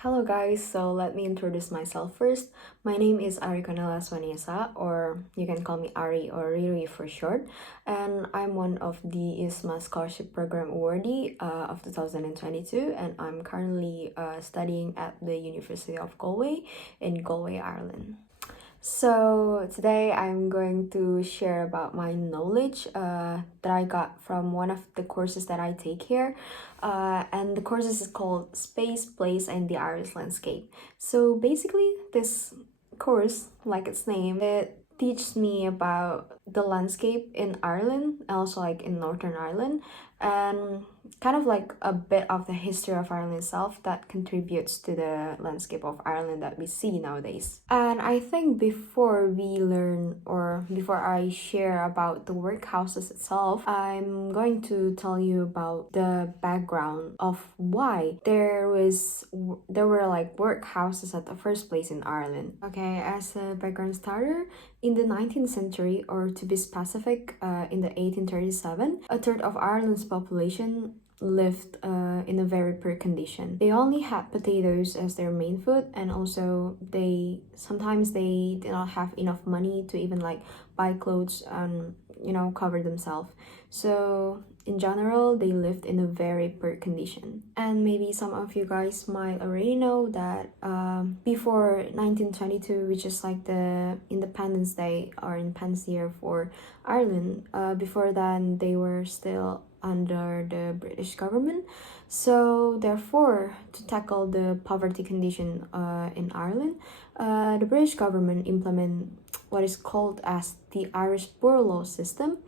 Hello guys, so let me introduce myself first. My name is Ari Cornelia Swanesa, or you can call me Ari or Riri for short, and I'm one of the IISMA Scholarship Program awardee of 2022, and I'm currently studying at the University of Galway in Galway, Ireland. So today I'm going to share about my knowledge that I got from one of the courses that I take here. And the course is called Space, Place, and the Irish Landscape. So basically, this course, like its name, it teaches me about the landscape in Ireland, and also like in Northern Ireland, and kind of like a bit of the history of Ireland itself that contributes to the landscape of Ireland that we see nowadays. And I think before we learn or before I share about the workhouses itself, I'm going to tell you about the background of why there were like workhouses at the first place in Ireland. Okay, as a background starter, in the 19th century, or to be specific, in the 1837, a third of Ireland's population lived in a very poor condition. They only had potatoes as their main food, and also they did not have enough money to even like buy clothes and cover themselves. So in general, they lived in a very poor condition. And maybe some of you guys might already know that before 1922, which is like the Independence Day or Independence Year for Ireland, before then they were still under the British government. So therefore, to tackle the poverty condition in Ireland, the British government implement what is called as the Irish Poor Law system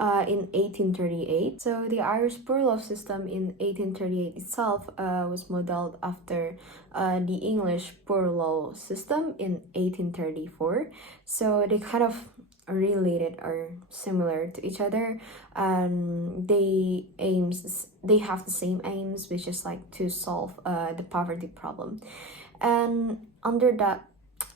in 1838. So the Irish Poor Law system in 1838 itself was modeled after the English Poor Law system in 1834. So they kind of related or similar to each other, and they have the same aims, which is like to solve the poverty problem. And under that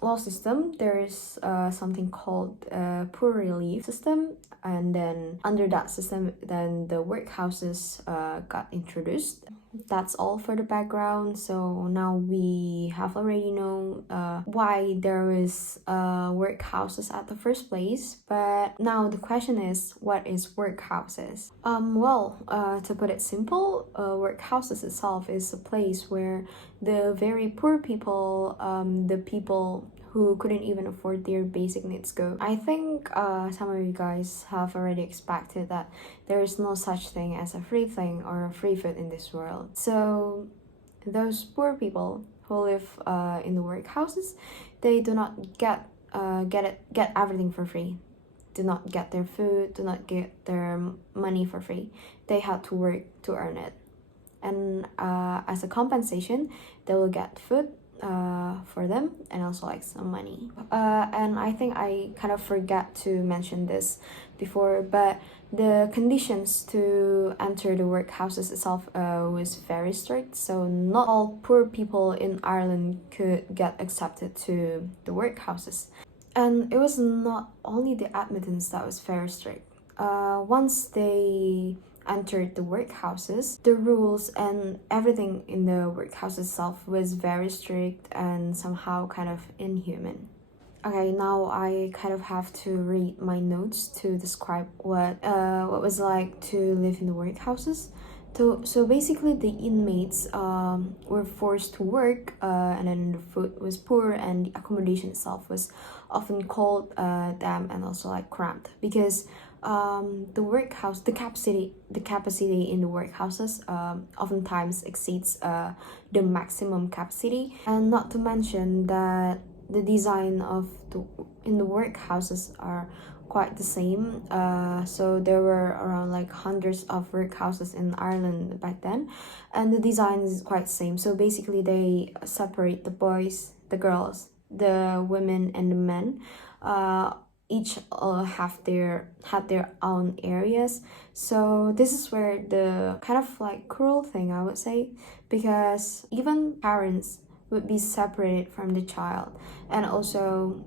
law system, there is something called poor relief system, and then under that system, then the workhouses got introduced. That's all for the background. So now we have already know why there is workhouses at the first place. But now the question is, what is workhouses? To put it simple, workhouses itself is a place where the very poor people, the people who couldn't even afford their basic needs go. I think some of you guys have already expected that there is no such thing as a free thing or a free food in this world. So those poor people who live in the workhouses, they do not get everything for free. Do not get their food, do not get their money for free. They had to work to earn it. And as a compensation, they will get food for them, and also like some money. And I think I kind of forgot to mention this before, but the conditions to enter the workhouses itself was very strict. So not all poor people in Ireland could get accepted to the workhouses. And it was not only the admittance that was very strict. Once they entered the workhouses, the rules and everything in the workhouse itself was very strict and somehow kind of inhuman. Okay, now I kind of have to read my notes to describe what was like to live in the workhouses. So basically, the inmates were forced to work, and then the food was poor, and the accommodation itself was often cold, damp, and also like cramped, because the workhouse, the capacity in the workhouses oftentimes exceeds the maximum capacity. And not to mention that the design of in the workhouses are quite the same. So there were around like hundreds of workhouses in Ireland back then, and the design is quite same. So basically, they separate the boys, the girls, the women, and the men. Each had their own areas. So this is where the kind of like cruel thing, I would say, because even parents would be separated from the child, and also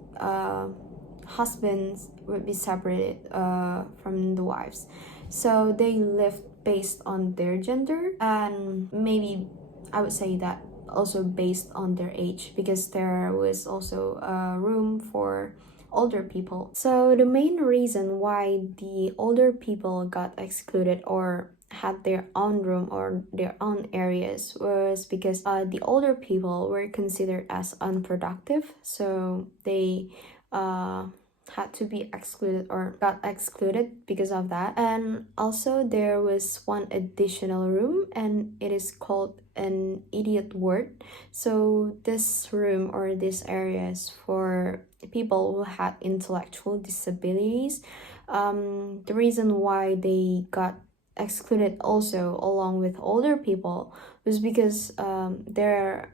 husbands would be separated from the wives. So they lived based on their gender, and maybe I would say that also based on their age, because there was also room for older people. So the main reason why the older people got excluded or had their own room or their own areas was because the older people were considered as unproductive, so they had to be excluded or got excluded because of that. And also there was one additional room, and it is called an idiot ward. So this room or this areas for people who had intellectual disabilities. The reason why they got excluded also along with older people was because there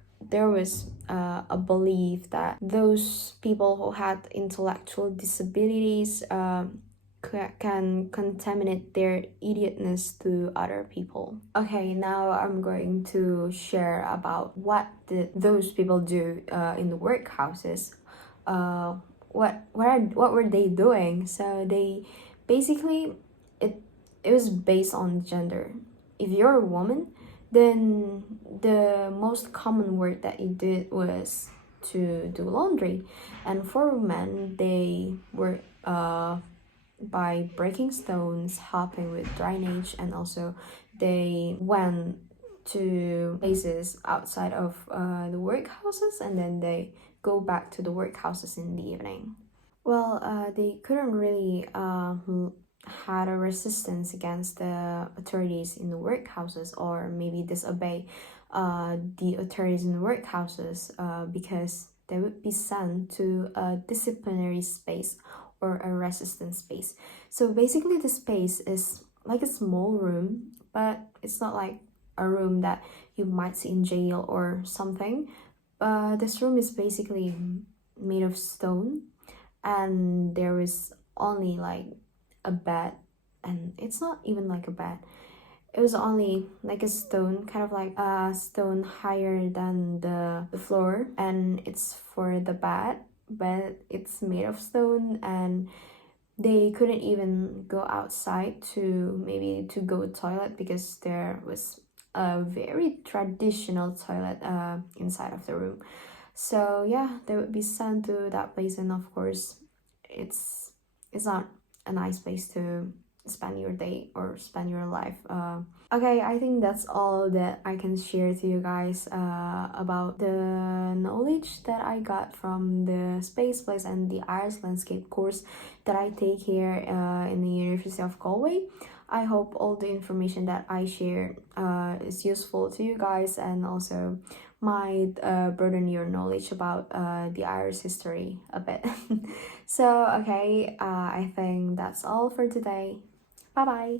was a belief that those people who had intellectual disabilities can contaminate their idiotness to other people. Okay, now I'm going to share about what did those people do in the workhouses. What were they doing? So they basically, it was based on gender. If you're a woman, then the most common work that you did was to do laundry, and for men they were by breaking stones, helping with drainage, and also they went to places outside of the workhouses, and then they go back to the workhouses in the evening. Well, they couldn't really had a resistance against the authorities in the workhouses, or maybe disobey the authorities in the workhouses because they would be sent to a disciplinary space or a resistance space. So basically the space is like a small room, but it's not like a room that you might see in jail or something. This room is basically made of stone, and there is only like a bed, and it's not even like a bed. It was only like a stone, kind of like a stone higher than the floor, and it's for the bed, but it's made of stone, and they couldn't even go outside to maybe to go toilet because there was a very traditional toilet inside of the room. So yeah, they would be sent to that place, and of course it's not a nice place to spend your day or spend your life. Okay, I think that's all that I can share to you guys about the knowledge that I got from the space place and the Irish landscape course that I take here in the University of Galway. I hope all the information that I share is useful to you guys, and also might broaden your knowledge about the Irish history a bit. So okay, I think that's all for today. Bye bye.